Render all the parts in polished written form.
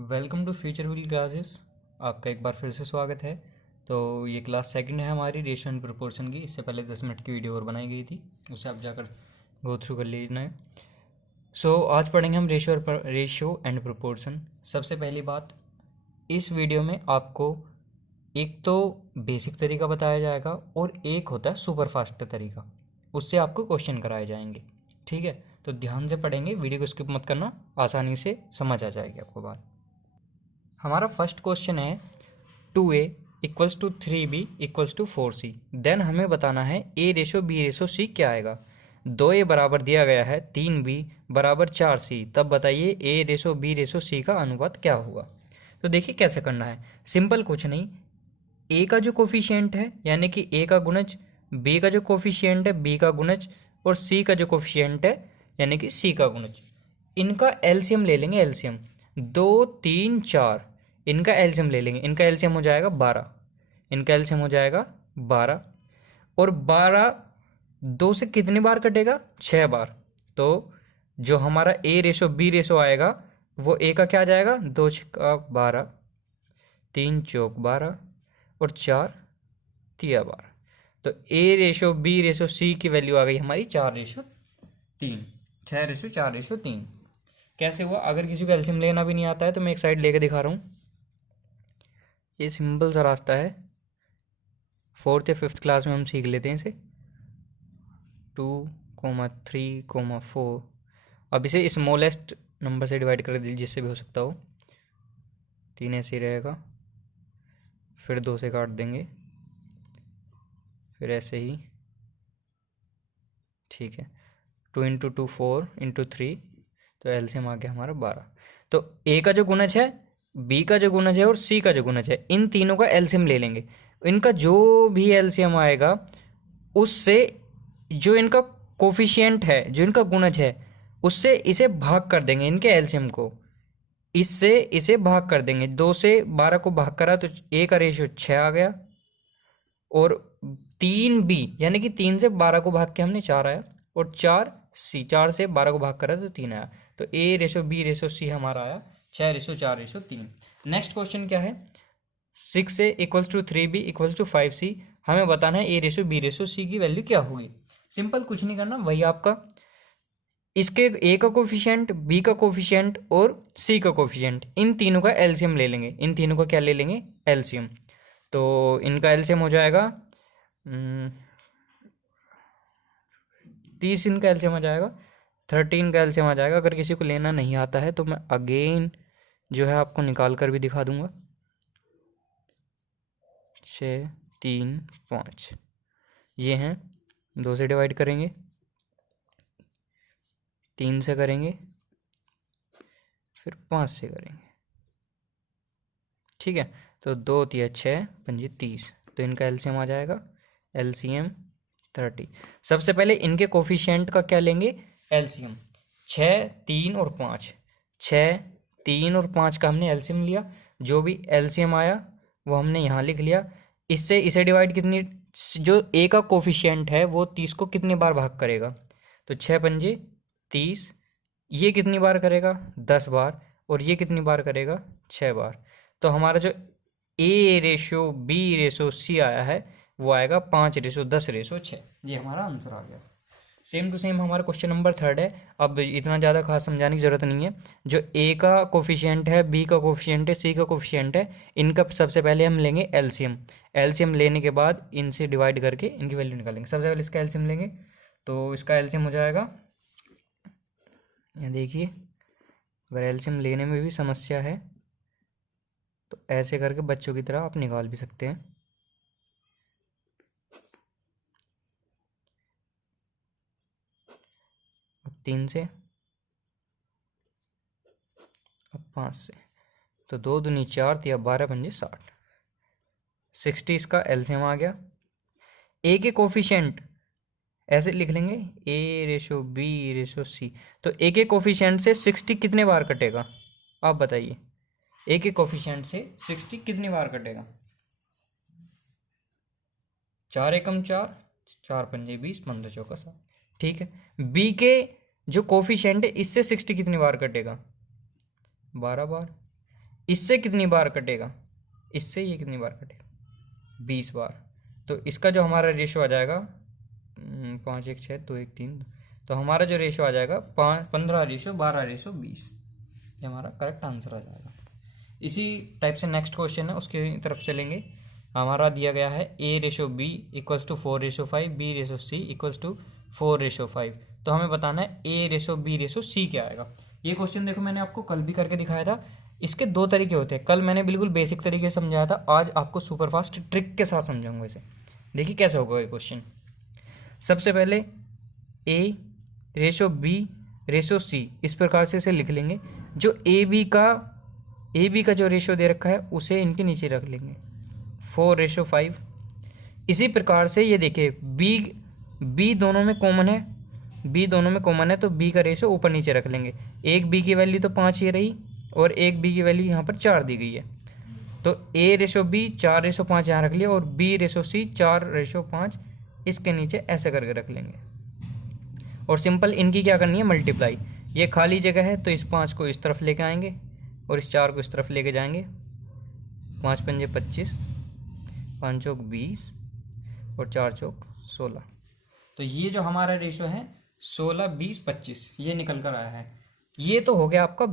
Welcome to Future Wheel classes. आपका एक बार फिर से स्वागत है। तो ये क्लास सेकंड है हमारी रेशियो एंड प्रोपोर्शन की। इससे पहले 10 मिनट की वीडियो और बनाई गई थी, उसे आप जाकर गो थ्रू कर लेना है। आज पढ़ेंगे हम रेशियो एंड प्रोपोर्शन। सबसे पहली बात, इस वीडियो में आपको एक तो बेसिक तरीका बताया जाएगा और एक होता है सुपर फास्ट तरीका, उससे आपको क्वेश्चन कराए जाएंगे। ठीक है, तो ध्यान से पढ़ेंगे, वीडियो को स्किप मत करना, आसानी से समझ आ जाएगी आपको बात। हमारा फर्स्ट क्वेश्चन है 2a equals to 3b equals to 4c। Then हमें बताना है a ratio b ratio c क्या आएगा। 2a बराबर दिया गया है 3b बराबर 4c। तब बताइए a ratio b ratio c का अनुपात क्या होगा। तो देखिए कैसे करना है, सिंपल कुछ नहीं। a का जो कोफिशिएंट है यानी कि a का गुणज, b का जो कोफिशिएंट है b का गुणज, और c का जो कोफिशिएंट है यानी कि c का गुणज, इनका एलसीएम ले लेंगे। एलसीएम 2 3 4, इनका एलसीएम ले लेंगे। इनका एलसीएम हो जाएगा 12, इनका एलसीएम हो जाएगा 12। और 12 2 से कितनी बार कटेगा? 6 बार। तो जो हमारा ए रेशो बी रेशो आएगा वो ए का क्या आ जाएगा? 2 छक्का 12, 3 चौक 12 और 4 तिया 12। तो ए रेशो बी रेशो सी की वैल्यू आ गई हमारी 4 रेशो 3, 6 रेशो 4 रेशो 3। कैसे हुआ? अगर किसी को एलसीएम लेना भी नहीं आता है तो मैं एक साइड लेके दिखा रहा हूँ। ये सिंपल सा रास्ता है, 4th या 5th क्लास में हम सीख लेते हैं इसे। 2,3,4। अब इसे स्मॉलेस्ट नंबर से डिवाइड कर दीजिए जिससे भी हो सकता हो। 3 ऐसे ही रहेगा, फिर 2 से काट देंगे, फिर ऐसे ही। ठीक है, 2 इंटू 2 4 इंटू 3, तो एलसीएम आ गया हमारा 12। तो ए का जो गुणज है, बी का जो गुणज है और सी का जो गुणज है, इन तीनों का एलसीएम ले लेंगे। इनका जो भी एलसीएम आएगा उससे जो इनका कोफिशिएंट है, जो इनका गुणज है, उससे इसे भाग कर देंगे। इनके एलसीएम को इससे इसे भाग कर देंगे। 2 से 12 को भाग करा तो ए का रेशियो 6 आ गया, और 3b यानी कि 3 से 12 को भाग के हमने 4 आया, और 4c 4 से 12 को भाग करा तो 3 आया। तो a ratio b ratio c हमारा आया 6 रेशो 4 रेशो 3। नेक्स्ट क्वेश्चन क्या है? 6a equals to 3b equals to 5c। हमें बताना है a ratio b ratio c की वैल्यू क्या होगी। सिंपल कुछ नहीं करना, वही आपका इसके a का कोफिशिएंट, b का कोफिशिएंट और c का कोफिशिएंट, इन तीनों का एलसीएम ले लेंगे। इन तीनों का क्या ले लेंगे? एलसीएम। तो इनका एलसीएम हो जाएगा 30, इनका एलसीएम आ जाएगा 13 का एलसीएम आ जाएगा। अगर किसी को लेना नहीं आता है तो मैं अगेन जो है आपको निकाल कर भी दिखा दूंगा। 6 3 5 ये हैं, 2 से डिवाइड करेंगे, 3 से करेंगे, फिर 5 से करेंगे। ठीक है, तो 2 तिया 6 पंजे 30, तो इनका एलसीएम आ जाएगा एलसीएम 30। सबसे पहले इनके कोफिशिएंट का क्या लेंगे? एलसीएम। 6 3 और 5, 6 3 और 5 का हमने एलसीएम लिया। जो भी एलसीएम आया वो हमने यहाँ लिख लिया। इससे इसे डिवाइड कितनी, जो ए का कोफिशिएंट है वो 30 को कितनी बार भाग करेगा? तो 6 पंजे 30, ये कितनी बार करेगा? 10 बार। और ये कितनी बार करेगा? 6 बार। तो हमारा जो ए रेशो बी रेशो सी आया है वो आएगा 5 रेशो 10 रेशो 6। ये हमारा आंसर आ गया। सेम टू सेम हमारा क्वेश्चन नंबर 3 है। अब इतना ज़्यादा खास समझाने की ज़रूरत नहीं है। जो ए का कोफिशिएंट है, बी का कोफिशिएंट है, सी का कोफिशिएंट है, इनका सबसे पहले हम लेंगे एलसीएम। एलसीएम लेने के बाद इनसे डिवाइड करके इनकी वैल्यू निकालेंगे। सबसे पहले इसका एलसीएम लेंगे, तो इसका एलसीएम हो जाएगा, यहाँ देखिए, अगर एलसीएम लेने में भी समस्या है तो ऐसे करके बच्चों की तरह आप निकाल भी सकते हैं। अब 3 से, अब 5 से, तो 2 दूनी 4 या 12 पंजे 60, 60 इसका एलसीएम आ गया। ए के कोफिशिएंट ऐसे लिख लेंगे, ए रेशो बी रेशो सी। तो ए के कोफिशिएंट से 60 कितने बार कटेगा? आप बताइए, ए के कोफिशिएंट से 60 कितनी बार कटेगा? 4 एकम 4, 4 पंजे 20, 15 चौका 60। ठीक है, बी के जो कोफिशिएंट है इससे 60 कितनी बार कटेगा? 12 बार। इससे कितनी बार कटेगा, इससे ये कितनी बार कटेगा, 20 बार। तो इसका जो हमारा रेशो आ जाएगा 5 1 6 2 1 3, तो हमारा जो रेशो आ जाएगा 15:12:20, ये हमारा करेक्ट आंसर आ जाएगा। इसी टाइप से नेक्स्ट क्वेश्चन है, उसकी तरफ चलेंगे। हमारा दिया गया है A/B = 4/5, B/C = 4/5। तो हमें बताना है A/B/C क्या आएगा। ये क्वेश्चन देखो मैंने आपको कल भी करके दिखाया था। इसके दो तरीके होते हैं, कल मैंने बिल्कुल बेसिक तरीके से समझाया था, आज आपको सुपरफास्ट ट्रिक के साथ समझाऊंगा इसे। देखिए कैसे होगा ये क्वेश्चन। सबसे पहले A/B/C इस प्रकार से इसे लिख लेंगे। जो ए बी का जो रेशो दे रखा है उसे इनके नीचे रख लेंगे 4/5। इसी प्रकार से ये देखिए बी दोनों में कॉमन है, तो बी का रेशो ऊपर नीचे रख लेंगे। एक बी की वैल्यू तो 5 ही रही और एक बी की वैल्यू यहाँ पर 4 दी गई है, तो A/B 4/5 यहाँ रख लिया और B/C 4/5 इसके नीचे ऐसे करके रख लेंगे। और सिंपल इनकी क्या करनी है, मल्टीप्लाई। ये खाली जगह है तो इस 5 को इस तरफ लेके आएंगे और इस 4 को इस तरफ लेके जाएंगे। 5 पंजे 25, 5 चौक 20 और 4 चौक 16। तो ये जो हमारा रेशो है 16 20 25 ये निकल कर आया है। ये तो हो गया आपका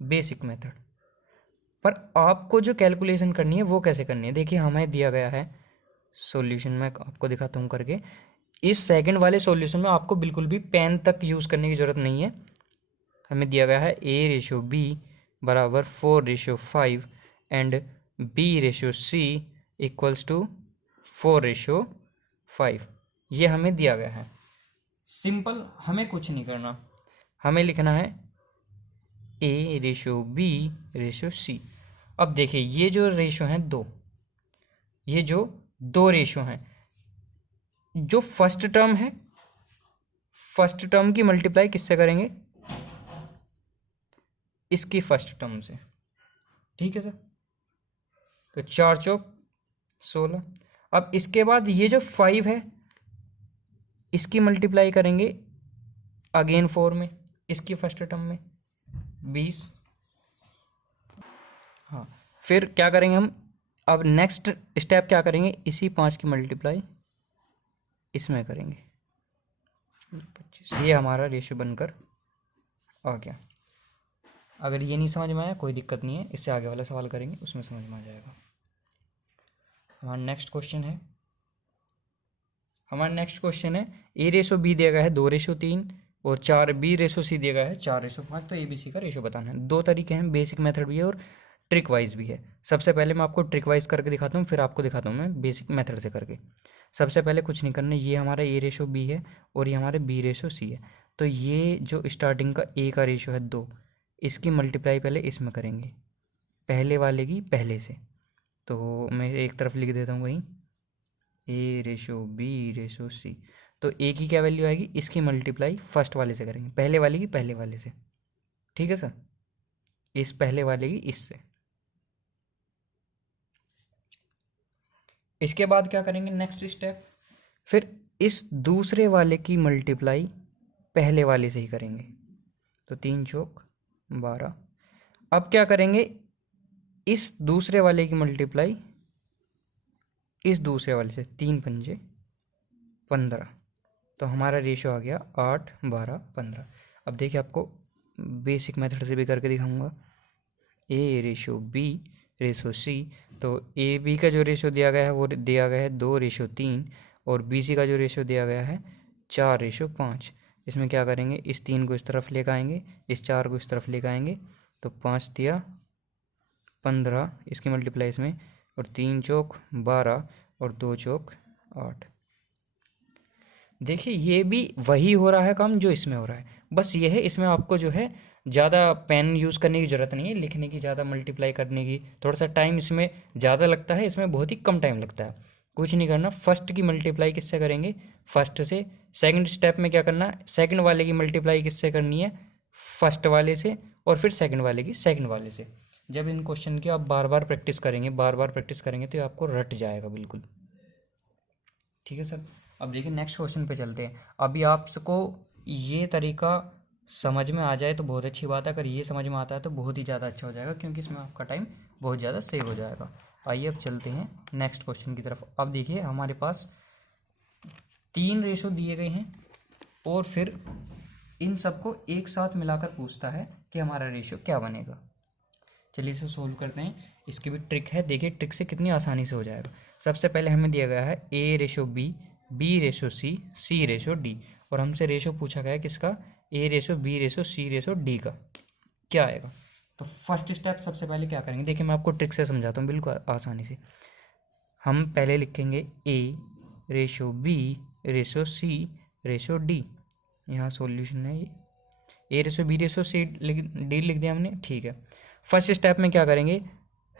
बेसिक मेथड। पर आपको जो कैलकुलेशन करनी है वो कैसे करनी है, देखिए हमें दिया गया है सॉल्यूशन में, आपको दिखाता हूँ करके। इस सेकंड वाले सॉल्यूशन में आपको बिल्कुल भी पेन तक यूज़ करने की ज़रूरत नहीं है। हमें दिया गया है A/B = 4/5 एंड B/C = 4/5। ये हमें दिया गया है। सिंपल, हमें कुछ नहीं करना, हमें लिखना है A/B/C। अब देखिए ये जो रेशो हैं दो, ये जो दो रेशो हैं, जो फर्स्ट टर्म है, फर्स्ट टर्म की मल्टीप्लाई किससे करेंगे, इसकी फर्स्ट टर्म से। ठीक है सर, तो 4 चौक 16। अब इसके बाद ये जो 5 है इसकी मल्टीप्लाई करेंगे अगेन 4 में, इसकी फर्स्ट टर्म में 20। हाँ, फिर क्या करेंगे हम, अब नेक्स्ट स्टेप क्या करेंगे, इसी 5 की मल्टीप्लाई इसमें करेंगे 25। ये हमारा रेशियो बनकर आ गया। अगर ये नहीं समझ में आया कोई दिक्कत नहीं है, इससे आगे वाला सवाल करेंगे उसमें समझ में आ जाएगा। हमारा नेक्स्ट क्वेश्चन है A/B दिया गया है 2/3 और 4B/C दिया गया है 4/5। तो ABC का रेशो बताना है। दो तरीके हैं, बेसिक मेथड भी है और ट्रिक वाइज भी है। सबसे पहले मैं आपको ट्रिक वाइज करके दिखाता हूँ, फिर आपको दिखाता हूँ मैं बेसिक मेथड से करके। सबसे पहले कुछ नहीं करना, ये हमारा A/B है और ये हमारे B/C है। तो ये जो स्टार्टिंग का A का रेशो है 2, इसकी मल्टीप्लाई पहले इसमें करेंगे, पहले वाले की पहले से। तो मैं एक तरफ लिख देता हूँ वहीं A/B/C। तो A की क्या वैल्यू आएगी, इसकी मल्टीप्लाई फर्स्ट वाले से करेंगे, पहले वाले की पहले वाले से। ठीक है सर, इस पहले वाले की इससे। इसके बाद क्या करेंगे, नेक्स्ट स्टेप, फिर इस दूसरे वाले की मल्टीप्लाई पहले वाले से ही करेंगे। तो 3 चौक 12। अब क्या करेंगे, इस दूसरे वाले की मल्टीप्लाई इस दूसरे वाले से, 3 पंजे 15। तो हमारा रेशो आ गया 8 12 15। अब देखिए आपको बेसिक मेथड से भी करके दिखाऊंगा। A/B/C। तो AB का जो रेशो दिया गया है वो दिया गया है 2/3 और BC का जो रेशो दिया गया है 4/5। इसमें क्या करेंगे, इस 3 को इस तरफ लेकर आएंगे, इस 4 को इस तरफ लेकर आएंगे। तो 5 तिया 15 इसकी मल्टीप्लाई इसमें, और 3 चौक 12 और 2 चौक 8। देखिए ये भी वही हो रहा है काम जो इसमें हो रहा है, बस ये है इसमें आपको जो है ज़्यादा पेन यूज़ करने की ज़रूरत नहीं है, लिखने की, ज़्यादा मल्टीप्लाई करने की। थोड़ा सा टाइम इसमें ज़्यादा लगता है, इसमें बहुत ही कम टाइम लगता है। कुछ नहीं करना, फर्स्ट की मल्टीप्लाई किससे करेंगे, फर्स्ट से। सेकंड स्टेप में क्या करना, सेकंड वाले की मल्टीप्लाई किससे करनी है, फर्स्ट वाले से, और फिर सेकंड वाले की सेकंड वाले से। जब इन क्वेश्चन की आप बार बार प्रैक्टिस करेंगे तो आपको रट जाएगा बिल्कुल। ठीक है सर, अब देखिए नेक्स्ट क्वेश्चन पे चलते हैं। अभी आपको ये तरीका समझ में आ जाए तो बहुत अच्छी बात है, अगर ये समझ में आता है तो बहुत ही ज़्यादा अच्छा हो जाएगा, क्योंकि इसमें आपका टाइम बहुत ज़्यादा सेव हो जाएगा। आइए अब चलते हैं नेक्स्ट क्वेश्चन की तरफ। अब देखिए हमारे पास 3 रेशो दिए गए हैं और फिर इन सबको एक साथ मिलाकर पूछता है कि हमारा रेशो क्या बनेगा। चलिए इसे सोल्व करते हैं। इसकी भी ट्रिक है, देखिए ट्रिक से कितनी आसानी से हो जाएगा। सबसे पहले हमें दिया गया है A/B, B/C, C/D, और हमसे रेशो पूछा गया है किसका, A/B/C/D का। क्या आएगा? तो फर्स्ट स्टेप सबसे पहले क्या करेंगे, देखिए मैं आपको ट्रिक से समझाता हूँ बिल्कुल आसानी से। हम पहले लिखेंगे A/B/C/D। यहाँ सॉल्यूशन है ये, A/B/C/D लिख दिया हमने, ठीक है। फर्स्ट स्टेप में क्या करेंगे,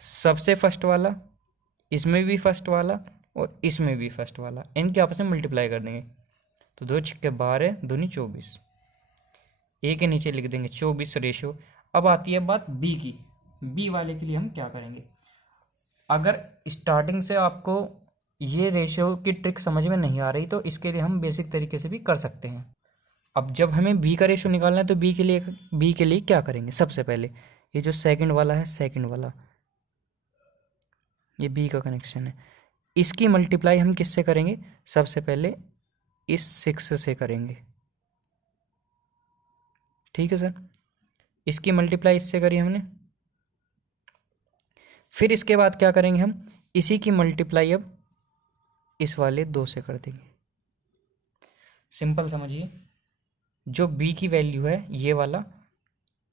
सबसे फर्स्ट वाला, इसमें भी फर्स्ट वाला और इसमें भी फर्स्ट वाला, इनके आपस में मल्टीप्लाई कर देंगे। तो 2 छक्के 12, दूनी 24, ए के नीचे लिख देंगे 24 रेशो। अब आती है बात बी की। बी वाले के लिए हम क्या करेंगे, अगर स्टार्टिंग से आपको ये रेशो की ट्रिक समझ में नहीं आ रही तो इसके लिए हम बेसिक तरीके से भी कर सकते हैं। अब जब हमें बी का रेशो निकालना है तो बी के लिए क्या करेंगे, सबसे पहले ये जो सेकंड वाला है, सेकंड वाला ये बी का कनेक्शन है, इसकी मल्टीप्लाई हम किससे करेंगे, सबसे पहले इस 6 से करेंगे, ठीक है सर। इसकी मल्टीप्लाई इससे करी हमने, फिर इसके बाद क्या करेंगे हम, इसी की मल्टीप्लाई अब इस वाले 2 से कर देंगे। सिंपल समझिए, जो बी की वैल्यू है ये वाला,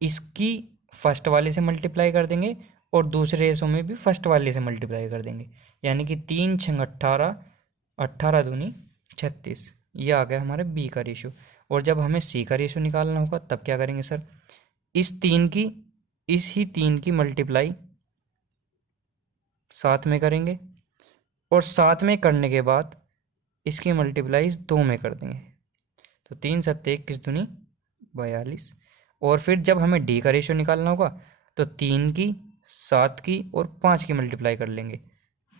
इसकी फर्स्ट वाले से मल्टीप्लाई कर देंगे और दूसरे रेशो में भी फर्स्ट वाले से मल्टीप्लाई कर देंगे, यानी कि 3 छंग 18, 18 दूनी 36, ये आ गया हमारा बी का रेशो। और जब हमें सी का रेशो निकालना होगा तब क्या करेंगे सर, इस 3 की मल्टीप्लाई साथ में करेंगे और साथ में करने के बाद इसकी मल्टीप्लाई 2 में कर देंगे। तो 3 सत्ते 21 दूनी 42। और फिर जब हमें डी का रेशो निकालना होगा तो 3 की, 7 की और 5 की मल्टीप्लाई कर लेंगे।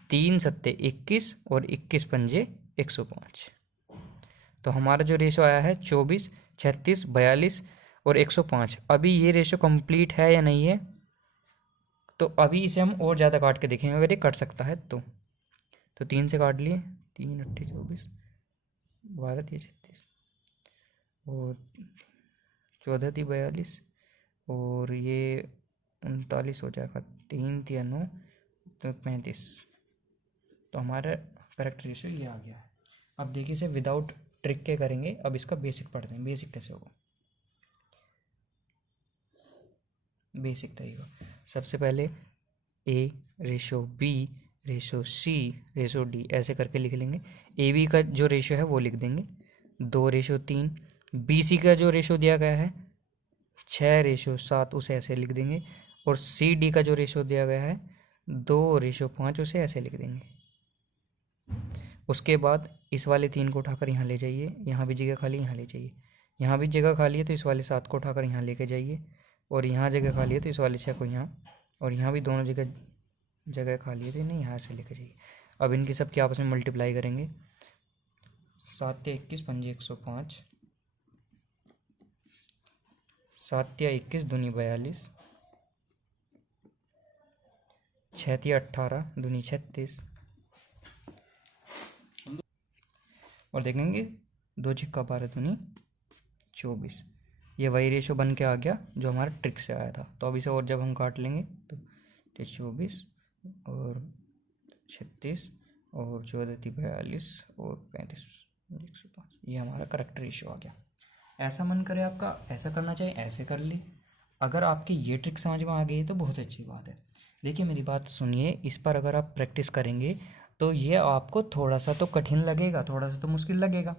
3 सत्ते 21 और 21 पंजे 105। तो हमारा जो रेशो आया है 24, 36, 42 और 105। अभी ये रेशो कंप्लीट है या नहीं है, तो अभी इसे हम और ज़्यादा काट के देखेंगे अगर ये कट सकता है तो 3 से काट लिए, 3 8 24, 12 3 36 और 14 थी 42 और ये 39 हो जाएगा, 3 3 9 तो 35। तो हमारा करेक्ट रेशियो ये आ गया है। अब देखिए इसे विदाउट ट्रिक के करेंगे। अब इसका बेसिक पढ़ते हैं, बेसिक कैसे होगा, बेसिक तरीका। सबसे पहले A/B/C/D ऐसे करके लिख लेंगे। AB का जो रेशियो है वो लिख देंगे 2/3। BC का जो रेशियो दिया गया है 6/7, उसे ऐसे लिख देंगे। और CD का जो रेशियो दिया गया है 2/5, उसे ऐसे लिख देंगे। उसके बाद इस वाले 3 को उठाकर यहाँ ले जाइए, यहाँ भी जगह खाली, यहाँ ले जाइए, यहाँ भी जगह खाली है तो इस वाले 7 को उठाकर यहाँ लेके जाइए, और यहाँ जगह खाली है तो इस वाले 6 को यहाँ, और यहाँ भी दोनों जगह खाली है तो इन्हें यहाँ से लेके जाइए। अब इनकी सबकी आपस में मल्टीप्लाई करेंगे। 7 या 21 पंजे 105, 7 या 21 दूनी 42, 6 या 18 दूनी 36, और देखेंगे 2 छिक्का 12 दूनी 24। ये वही रेशो बन के आ गया जो हमारा ट्रिक से आया था। तो अब इसे और जब हम काट लेंगे तो 24 और 36 और 14 थी 42 और 35 105, ये हमारा करेक्ट रेशियो आ गया। ऐसा मन करे आपका ऐसा करना चाहिए, ऐसे कर ले। अगर आपकी ये ट्रिक समझ में आ गई तो बहुत अच्छी बात है। देखिए मेरी बात सुनिए, इस पर अगर आप प्रैक्टिस करेंगे तो ये आपको थोड़ा सा तो कठिन लगेगा, थोड़ा सा तो मुश्किल लगेगा,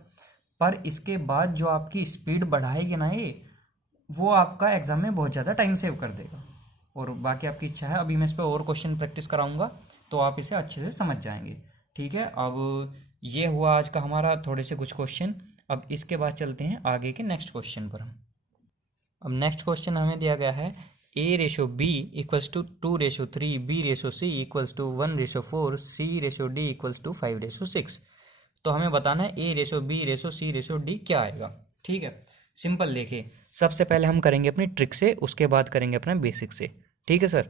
पर इसके बाद जो आपकी स्पीड बढ़ाएगी ना ये, वो आपका एग्ज़ाम में बहुत ज़्यादा टाइम सेव कर देगा। और बाकी आपकी इच्छा है, अभी मैं इस पर और क्वेश्चन प्रैक्टिस कराऊंगा तो आप इसे अच्छे से समझ जाएंगे, ठीक है। अब ये हुआ आज का हमारा थोड़े से कुछ क्वेश्चन। अब इसके बाद चलते हैं आगे के नेक्स्ट क्वेश्चन पर हम। अब नेक्स्ट क्वेश्चन हमें दिया गया है A/B = 2/3, B/C = 1/4, C/D = 5/6। तो हमें बताना है A/B/C/D क्या आएगा, ठीक है। सिंपल देखिए, सबसे पहले हम करेंगे अपनी ट्रिक से, उसके बाद करेंगे अपना बेसिक से। ठीक है सर,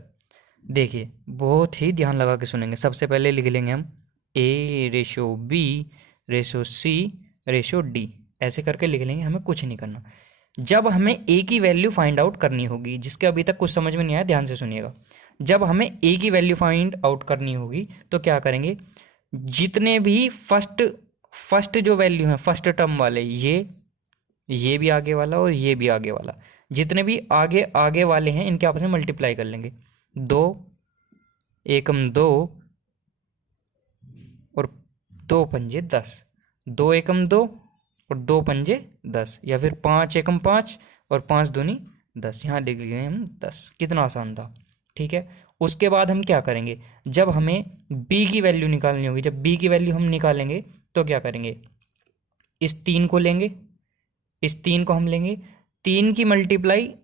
देखिए बहुत ही ध्यान लगा के सुनेंगे। सबसे पहले लिख लेंगे हम A/B/C/D, ऐसे करके लिख लेंगे, हमें कुछ नहीं करना। जब हमें ए की वैल्यू फाइंड आउट करनी होगी, जिसके अभी तक कुछ समझ में नहीं आया ध्यान से सुनिएगा, जब हमें ए की वैल्यू फाइंड आउट करनी होगी तो क्या करेंगे, जितने भी फर्स्ट जो वैल्यू हैं, फर्स्ट टर्म वाले, ये भी आगे वाला और ये भी आगे वाला, जितने भी आगे आगे वाले हैं इनके आपस में मल्टीप्लाई कर लेंगे। 2 एकम 2 और 2 पंजे 10, 2 एकम 2 और 2 पंजे 10, या फिर 5 एकम 5 और 5 दूनी 10, यहाँ लिख लेंगे हम 10। कितना आसान था, ठीक है। उसके बाद हम क्या करेंगे, जब हमें b की वैल्यू निकालनी होगी, जब b की वैल्यू हम निकालेंगे तो क्या करेंगे, इस 3 को लेंगे, इस 3 को हम लेंगे, 3 की मल्टीप्लाई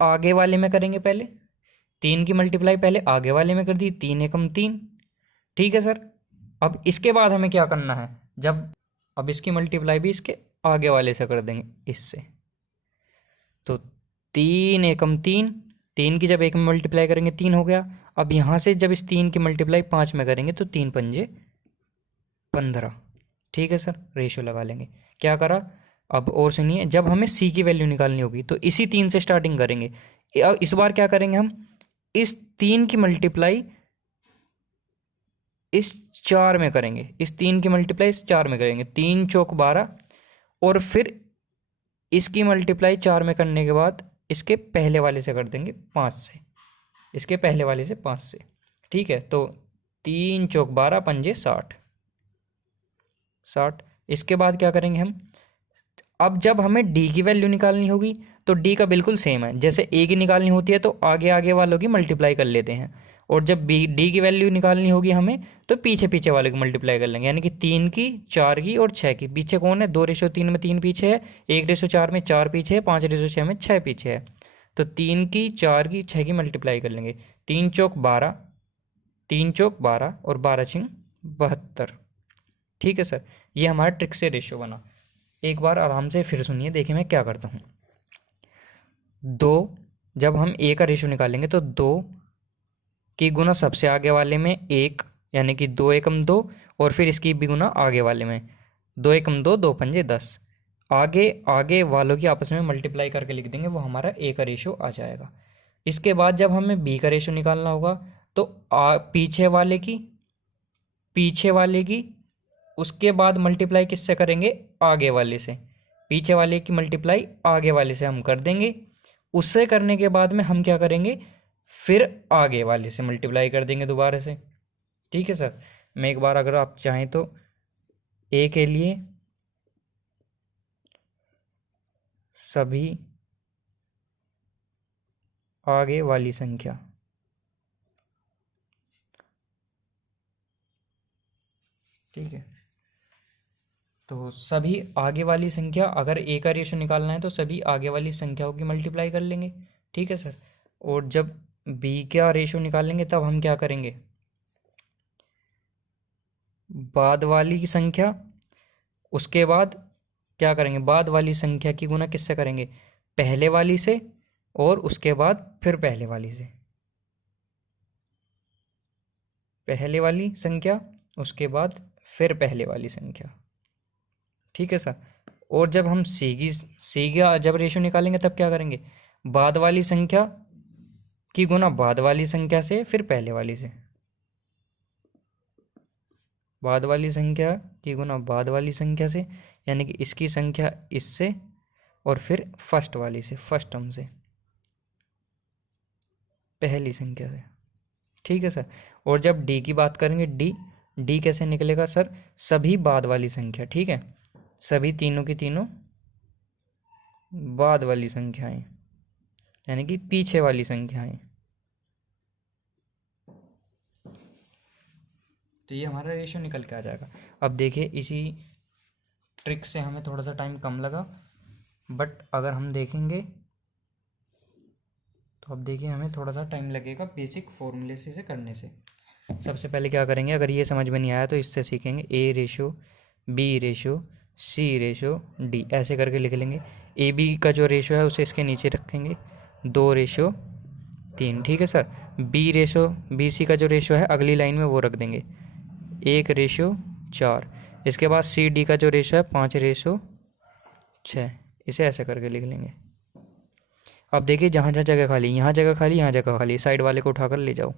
आगे वाले में करेंगे, पहले 3 की मल्टीप्लाई पहले आगे वाले में कर दी, 3 एकम 3, ठीक है सर। अब इसके बाद हमें क्या करना है, अब इसकी मल्टीप्लाई भी इसके आगे वाले से कर देंगे, इससे। तो 3 एकम 3, 3 की जब एक में मल्टीप्लाई करेंगे 3 हो गया। अब यहाँ से जब इस 3 की मल्टीप्लाई 5 में करेंगे तो 3 पंजे 15, ठीक है सर। रेशियो लगा लेंगे, क्या करा। अब और सुनिए, जब हमें सी की वैल्यू निकालनी होगी तो इसी 3 से स्टार्टिंग करेंगे। इस बार क्या करेंगे, हम इस 3 की मल्टीप्लाई इस 4 में करेंगे, इस 3 की मल्टीप्लाई इस 4 में करेंगे, 3 चौक 12, और फिर इसकी मल्टीप्लाई 4 में करने के बाद इसके पहले वाले से कर देंगे 5 से, इसके पहले वाले से 5 से, ठीक है। तो 3 चौक 12 पंजे 60। इसके बाद क्या करेंगे हम, अब जब हमें d की वैल्यू निकालनी होगी तो d का बिल्कुल सेम है, जैसे a की निकालनी होती है तो आगे आगे वालों की मल्टीप्लाई कर लेते हैं, और जब d की वैल्यू निकालनी होगी हमें तो पीछे पीछे वाले की मल्टीप्लाई कर लेंगे, यानी कि 3 की, 4 की और 6 की। पीछे कौन है, 2/3 में 3 पीछे है, 1/4 में 4 पीछे है, 5/6 में 6 पीछे है। तो 3 की, 4 की, 6 की मल्टीप्लाई कर लेंगे, 3 चौक 12, 3 चौक 12 और 12 छिंग 72, ठीक है सर। ये हमारा ट्रिक से रेशियो बना। एक बार आराम से फिर सुनिए, देखिए मैं क्या करता हूँ। 2, जब हम a का रेशियो निकालेंगे तो 2 की गुना सबसे आगे वाले में 1, यानी कि 2 एकम 2, और फिर इसकी भी गुना आगे वाले में 2 एकम 2, 2 पंजे 10। आगे आगे वालों की आपस में मल्टीप्लाई करके लिख देंगे, वो हमारा a का रेशियो आ जाएगा। इसके बाद जब हमें b का रेशियो निकालना होगा तो पीछे वाले की उसके बाद मल्टीप्लाई किससे करेंगे, आगे वाले से। पीछे वाले की मल्टीप्लाई आगे वाले से हम कर देंगे, उससे करने के बाद में हम क्या करेंगे, फिर आगे वाले से मल्टीप्लाई कर देंगे दोबारा से, ठीक है सर। मैं एक बार, अगर आप चाहें तो a के लिए सभी आगे वाली संख्या, ठीक है। तो सभी आगे वाली संख्या, अगर a का रेशियो निकालना है तो सभी आगे वाली संख्याओं की मल्टीप्लाई कर लेंगे, ठीक है सर। और जब b का रेशियो निकालेंगे तब हम क्या करेंगे, बाद वाली की संख्या, उसके बाद क्या करेंगे, बाद वाली संख्या की गुना किससे करेंगे, पहले वाली से, और उसके बाद फिर पहले वाली से, पहले वाली संख्या उसके बाद फिर पहले वाली संख्या, ठीक है सर। और जब हम सी का जब रेशियो निकालेंगे तब क्या करेंगे, बाद वाली संख्या की गुना बाद वाली संख्या से, फिर पहले वाली से, बाद वाली संख्या की गुना बाद वाली संख्या से, यानी कि इसकी संख्या इससे, और फिर फर्स्ट वाली से, फर्स्ट टर्म से, पहली संख्या से, ठीक है सर। और जब डी की बात करेंगे, डी कैसे निकलेगा सर, सभी बाद वाली संख्या, ठीक है, सभी तीनों की तीनों बाद वाली संख्याएं, यानी कि पीछे वाली संख्याएं। तो ये हमारा रेशियो निकल के आ जाएगा। अब देखिए, इसी ट्रिक से हमें थोड़ा सा टाइम कम लगा, बट अगर हम देखेंगे तो अब देखिए हमें थोड़ा सा टाइम लगेगा बेसिक फॉर्मूले से करने से। सबसे पहले क्या करेंगे, अगर ये समझ में नहीं आया तो इससे सीखेंगे, a/b/c/d ऐसे करके लिख लेंगे। ए बी का जो रेशो है उसे इसके नीचे रखेंगे 2:3, ठीक है सर। बी सी का जो रेशो है अगली लाइन में वो रख देंगे 1:4। इसके बाद सी डी का जो रेशो है 5:6, इसे ऐसे करके लिख लेंगे। अब देखिए जहाँ जहाँ जगह खाली, यहाँ जगह खाली, यहाँ जगह खाली, साइड वाले को उठाकर ले जाओ,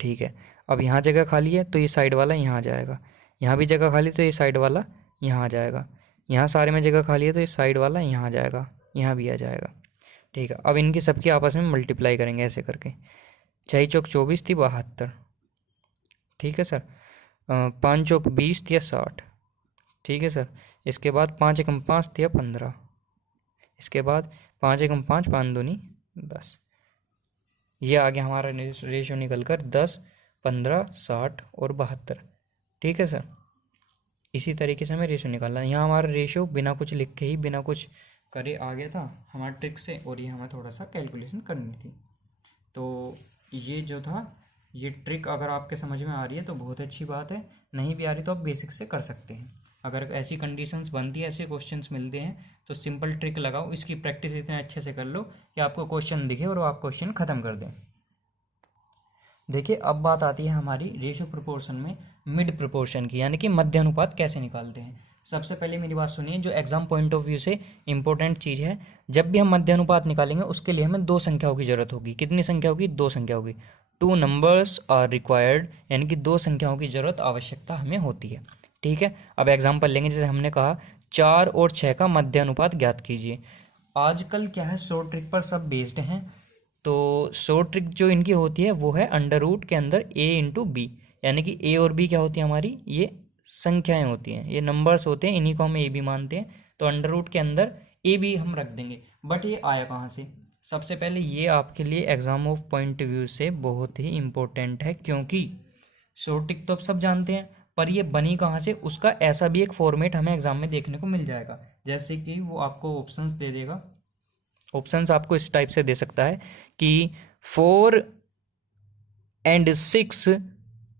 ठीक है। अब यहाँ जगह खाली है तो ये साइड वाला यहाँ आ जाएगा, यहाँ भी जगह खाली तो ये साइड वाला यहाँ आ जाएगा, यहाँ सारे में जगह खाली है तो ये साइड वाला यहाँ आ जाएगा, यहाँ भी आ जाएगा, ठीक है। अब इनकी सबकी आपस में मल्टीप्लाई करेंगे ऐसे करके। 6 चौक 24 थी 72, ठीक है सर। 5 चौक 20 थी 60, ठीक है सर। इसके बाद 5 एकम 5 थी 15, इसके बाद 5 एकम 5, 5 दूनी 10। ये आ गया हमारा रेशो निकल कर 10, 15, 60 और 72, ठीक है सर। इसी तरीके से हमें रेशो निकालना है। यहाँ हमारा रेशो बिना कुछ लिख के ही, बिना कुछ करे आ गया था हमारा ट्रिक से, और ये हमें थोड़ा सा कैलकुलेशन करनी थी। तो ये जो था, ये ट्रिक अगर आपके समझ में आ रही है तो बहुत अच्छी बात है, नहीं भी आ रही तो आप बेसिक से कर सकते हैं। अगर ऐसी कंडीशंस बनती है, ऐसे क्वेश्चंस मिलते हैं तो सिंपल ट्रिक लगाओ, इसकी प्रैक्टिस इतने अच्छे से कर लो कि आपको क्वेश्चन दिखे और आप क्वेश्चन ख़त्म कर दें। देखिए अब बात आती है हमारी रेशो प्रोपोर्शन में मिड प्रोपोर्शन की, यानी कि मध्य अनुपात कैसे निकालते हैं। सबसे पहले मेरी बात सुनिए, जो एग्जाम पॉइंट ऑफ व्यू से इंपॉर्टेंट चीज़ है, जब भी हम मध्य अनुपात निकालेंगे उसके लिए हमें 2 संख्याओं की जरूरत होगी। कितनी संख्या होगी? 2 संख्या होगी। 2 नंबर्स आर रिक्वायर्ड, यानी कि 2 संख्याओं की जरूरत, आवश्यकता हमें होती है, ठीक है। अब एग्जाम्पल लेंगे, जैसे हमने कहा 4 और 6 का मध्य अनुपात ज्ञात कीजिए। आजकल क्या है, शॉर्ट ट्रिक पर सब बेस्ड हैं, तो शॉर्ट ट्रिक जो इनकी होती है वो है अंडर रूट के अंदर a इंटू बी, यानी कि a और b क्या होती है हमारी, ये संख्याएं होती हैं, ये नंबर्स होते हैं, इन्हीं को हम a b मानते हैं। तो अंडर रूट के अंदर a b हम रख देंगे। बट ये आया कहाँ से? सबसे पहले ये आपके लिए एग्जाम ऑफ पॉइंट व्यू से बहुत ही इंपॉर्टेंट है, क्योंकि शॉर्ट ट्रिक तो आप सब जानते हैं, पर ये बनी कहाँ से, उसका ऐसा भी एक फॉर्मेट हमें एग्जाम में देखने को मिल जाएगा। जैसे कि वो आपको ऑप्शंस दे देगा, ऑप्शंस आपको इस टाइप से दे सकता है कि 4 और 6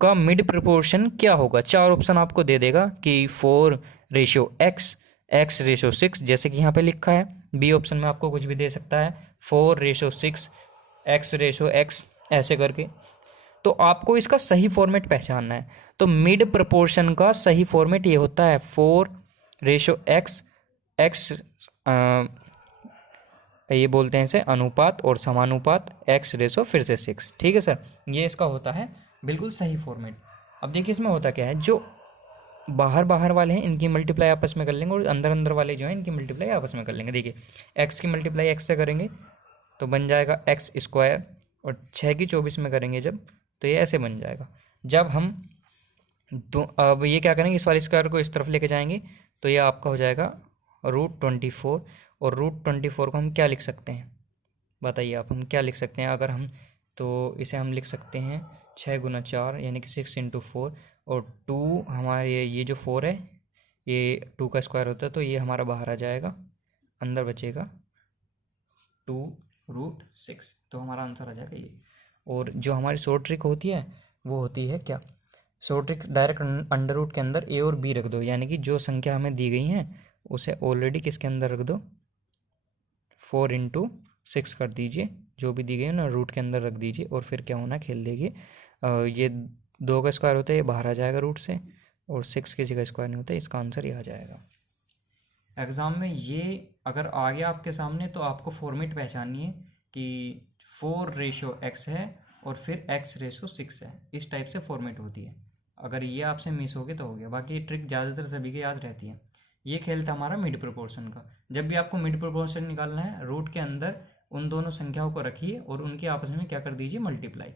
का मिड प्रोपोर्शन क्या होगा। 4 ऑप्शन आपको दे देगा कि 4:x, x:6, जैसे कि यहाँ पे लिखा है। बी ऑप्शन में आपको कुछ भी दे सकता है, 4:6, x:x, ऐसे करके। तो आपको इसका सही फॉर्मेट पहचानना है। तो मिड प्रोपोर्शन का सही फॉर्मेट ये होता है 4:x, x ये बोलते हैं इसे अनुपात और समानुपात, x फिर से 6, ठीक है सर। ये इसका होता है बिल्कुल सही फॉर्मेट। अब देखिए इसमें होता क्या है, जो बाहर बाहर वाले हैं इनकी मल्टीप्लाई आपस में कर लेंगे, और अंदर अंदर वाले जो हैं इनकी मल्टीप्लाई आपस में कर लेंगे। देखिए x की मल्टीप्लाई x से करेंगे तो बन जाएगा x², और 6 की 24 में करेंगे जब, तो ये ऐसे बन जाएगा। जब हम अब ये क्या करेंगे, इस वाले स्क्वायर को इस तरफ लेके जाएंगे तो ये आपका हो जाएगा √24, और √24 को हम क्या लिख सकते हैं, बताइए आप, हम क्या लिख सकते हैं? अगर हम, तो इसे हम लिख सकते हैं 6 गुना 4, यानी कि 6 × 4, और 2 हमारे, ये जो 4 है ये 2 का स्क्वायर होता है, तो ये हमारा बाहर आ जाएगा, अंदर बचेगा 2√6, तो हमारा आंसर आ जाएगा ये। और जो हमारी शॉर्ट ट्रिक होती है वो होती है क्या, short trick direct under root के अंदर a और b रख दो, यानी कि जो संख्या हमें दी गई हैं उसे ऑलरेडी किसके अंदर रख दो, 4 × 6 कर दीजिए, जो भी दी गई है ना रूट के अंदर रख दीजिए, और फिर क्या होना, खेल देगी। ये 2 का स्क्वायर होता है, ये बाहर आ जाएगा रूट से, और 6 किसी का स्क्वायर नहीं होता है, इसका आंसर ये आ जाएगा। एग्ज़ाम में ये अगर आ गया आपके सामने तो आपको फॉर्मेट पहचानिए कि 4:x है और फिर x:6 है, इस टाइप से फॉर्मेट होती है। अगर ये आपसे मिस हो गया तो हो गया, बाकी ये ट्रिक ज़्यादातर सभी के याद रहती है। ये खेल था हमारा मिड प्रोपोर्शन का। जब भी आपको मिड प्रोपोर्शन निकालना है, रूट के अंदर उन दोनों संख्याओं को रखिए और उनके आपस में क्या कर दीजिए, मल्टीप्लाई।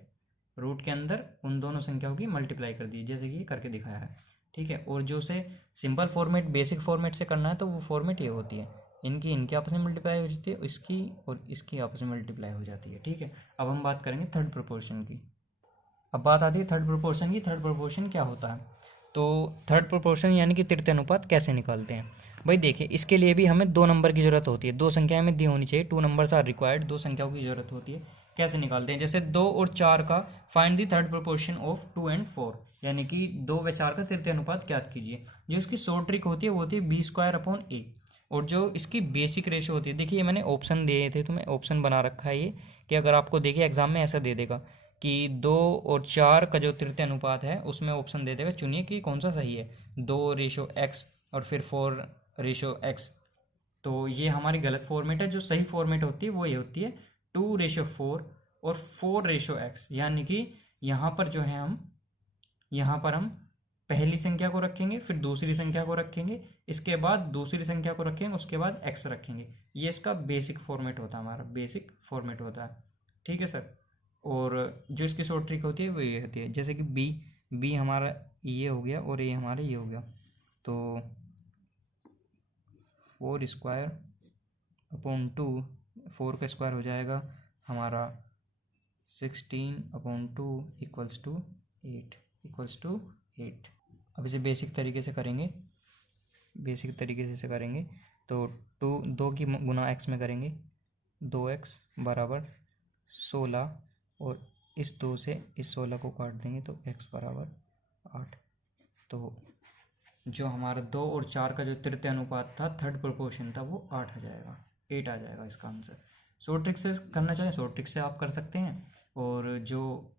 रूट के अंदर उन दोनों संख्याओं की मल्टीप्लाई कर दीजिए, जैसे कि ये करके दिखाया है, ठीक है। और जो से सिंपल फॉर्मेट, बेसिक फॉर्मेट से करना है तो वो फॉर्मेट ये होती है, इनकी आपस में मल्टीप्लाई हो जाती है, इसकी और इसकी आपस में मल्टीप्लाई हो जाती है, ठीक है। अब हम बात करेंगे थर्ड प्रोपोर्शन की। अब बात आती है थर्ड प्रोपोर्शन की। थर्ड प्रोपोर्शन क्या होता है? तो थर्ड प्रोपोर्शन यानी कि तृतीय अनुपात कैसे निकालते हैं? भाई देखिए, इसके लिए भी हमें 2 नंबर की जरूरत होती है, 2 संख्याएं हमें दी होनी चाहिए, 2 नंबर्स आर रिक्वायर्ड, 2 संख्याओं की जरूरत होती है। कैसे निकालते हैं? जैसे 2 और 4 का find the third proportion of 2 और 4, यानी कि 2 व 4 का तृतीय अनुपात ज्ञात कीजिए। जो इसकी शॉर्ट ट्रिक होती है वो होती है b² / a। और जो इसकी बेसिक रेशो होती है, देखिए मैंने ऑप्शन दिए थे, तो मैं ऑप्शन बना रखा है ये, कि अगर आपको देखिए एग्जाम में ऐसा दे देगा कि 2 और 4 का जो तृतीय अनुपात है उसमें ऑप्शन दे देगा, चुनिए कि कौन सा सही है, 2:x और फिर 4:x। तो ये हमारी गलत फॉर्मेट है। जो सही फॉर्मेट होती है वो ये होती है 2:4 और 4:x, यानी कि यहाँ पर जो है यहाँ पर हम पहली संख्या को रखेंगे, फिर दूसरी संख्या को रखेंगे, इसके बाद दूसरी संख्या को रखेंगे, उसके बाद x रखेंगे। ये इसका बेसिक फॉर्मेट होता है, हमारा बेसिक फॉर्मेट होता है। ठीक है सर। और जो इसकी शॉर्ट ट्रिक होती है वो ये होती है, जैसे कि बी हमारा ये हो गया और ये हमारा ये हो गया, तो 4²/2, 4 का स्क्वायर हो जाएगा हमारा 16/2 = 8। अब इसे बेसिक तरीके से करेंगे, तो 2 की गुना x में करेंगे, 2x = 16 और इस 2 से इस 16 को काट देंगे तो x = 8। तो जो हमारा 2 और 4 का जो तृतीय अनुपात था, थर्ड प्रोपोर्शन था, वो 8 आ जाएगा, 8 आ जाएगा इसका आंसर। शॉर्ट ट्रिक से करना चाहें शॉर्ट ट्रिक से आप कर सकते हैं, और जो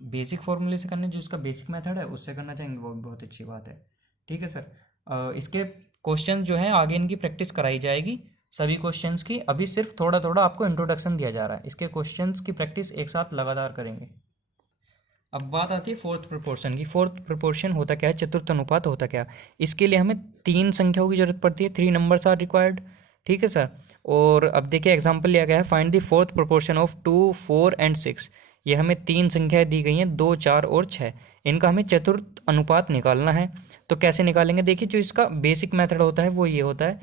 बेसिक फॉर्मूले से करने, जो इसका बेसिक मेथड है उससे करना चाहेंगे वो भी बहुत अच्छी बात है। ठीक है सर। इसके क्वेश्चन जो हैं आगे इनकी प्रैक्टिस कराई जाएगी, सभी क्वेश्चंस की। अभी सिर्फ थोड़ा थोड़ा आपको इंट्रोडक्शन दिया जा रहा है, इसके क्वेश्चंस की प्रैक्टिस एक साथ लगातार करेंगे। अब बात आती है फोर्थ प्रोपोर्शन की। फोर्थ प्रोपोर्शन होता क्या है, चतुर्थ अनुपात होता क्या। इसके लिए हमें 3 संख्याओं की जरूरत पड़ती है, 3 नंबर्स आर रिक्वायर्ड। ठीक है सर। और अब देखिए एग्जांपल लिया गया है, find the fourth proportion of 2, 4 and 6। ये हमें 3 संख्याएं दी गई हैं, 2, 4 और 6। इनका हमें चतुर्थ अनुपात निकालना है। तो कैसे निकालेंगे, देखिए जो इसका बेसिक मेथड होता है वो ये होता है।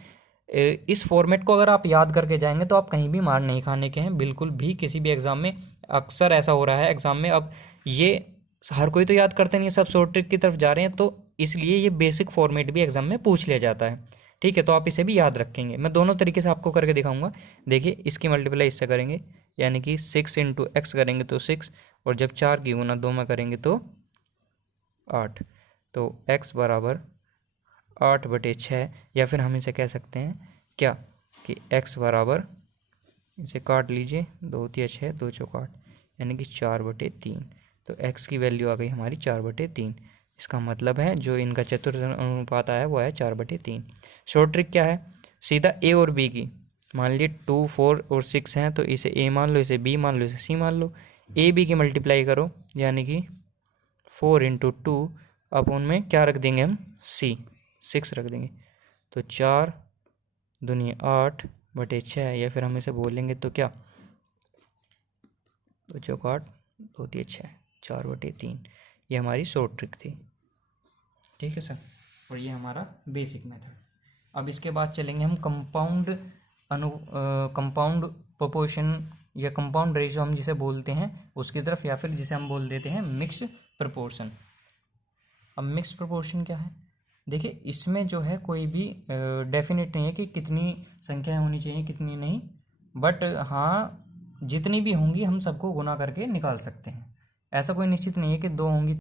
इस फॉर्मेट को अगर आप याद करके जाएंगे तो आप कहीं भी मार नहीं खाने के हैं, बिल्कुल भी, किसी भी एग्जाम में। अक्सर ऐसा हो रहा है एग्जाम में, अब ये हर कोई तो याद करते नहीं है, सब शॉर्ट ट्रिक की तरफ जा रहे हैं, तो इसलिए ये बेसिक फॉर्मेट भी एग्जाम में पूछ लिया जाता है। ठीक है, तो आप इसे भी याद रखेंगे। मैं दोनों तरीके से आपको करके दिखाऊंगा। देखिए इसकी मल्टीप्लाई इससे करेंगे, यानी कि 6 × x करेंगे तो 6, और जब 4 की गुना 2 में करेंगे तो 8। तो x = 8/6, या फिर हम इसे कह सकते हैं क्या कि x = इसे काट लीजिए, 2 × 6, 2 × 8, यानी कि 4/3। तो x की वैल्यू आ गई हमारी 4/3। इसका मतलब है जो इनका चतुर्थ अनुपात आया वो आया 4/3। शॉर्ट ट्रिक क्या है, सीधा a और b की, मान लीजिए 2, 4 और 6 हैं, तो इसे a मान लो, इसे b मान लो, इसे c मान लो। a b की मल्टीप्लाई करो, यानी कि 4 × 2 अपॉन में क्या रख देंगे हम, c, 6 रख देंगे। तो 4 दूनी 8/6, या फिर हम इसे बोलेंगे तो क्या, 2 × 8, 2 × 6, 4/3। ये हमारी शॉर्ट ट्रिक थी। ठीक है सर। और ये हमारा बेसिक मेथड। अब इसके बाद चलेंगे हम कंपाउंड प्रोपोर्शन या कंपाउंड रेशियो हम जिसे बोलते हैं उसकी तरफ, या फिर जिसे हम बोल देते हैं मिक्स प्रोपोर्शन। अब मिक्स प्रोपोर्शन क्या है, देखिए इसमें जो है कोई भी डेफिनेट नहीं है कि कितनी संख्याएं होनी चाहिए कितनी नहीं, बट हाँ जितनी भी होंगी हम सबको गुना करके निकाल सकते हैं। ऐसा कोई निश्चित नहीं है कि 2 होंगी